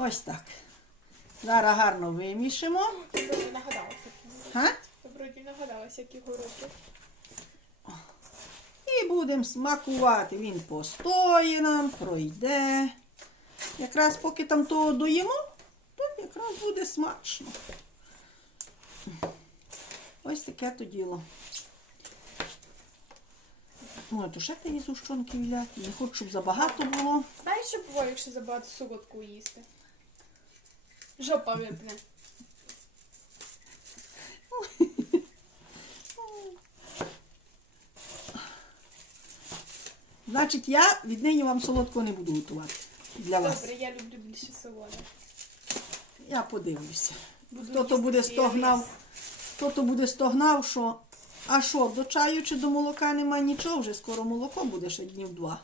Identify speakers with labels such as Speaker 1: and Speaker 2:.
Speaker 1: Ось так. Зараз гарно вимішимо.
Speaker 2: Вроді нагадалася.
Speaker 1: Га?
Speaker 2: Вроді нагадалася, які горохи.
Speaker 1: І будемо смакувати. Він постоє нам, пройде. Якраз поки там того доїмо, то якраз буде смачно. Ось таке то діло. Ой, то ще ти зущонки віляти. Не хочу, щоб забагато було.
Speaker 2: Знаєш, що буває, якщо забагато солодкого їсти? Жопа випне.
Speaker 1: Значить, я віднині вам солодкого не буду готувати для вас.
Speaker 2: Добре, я люблю більше солоне.
Speaker 1: Я подивлюся.
Speaker 2: Буду
Speaker 1: Хто то
Speaker 2: їсти
Speaker 1: буде
Speaker 2: свій
Speaker 1: стогнав, хто то буде стогнав, що а що, до чаю чи до молока нема нічого, вже скоро молоко буде ще днів два.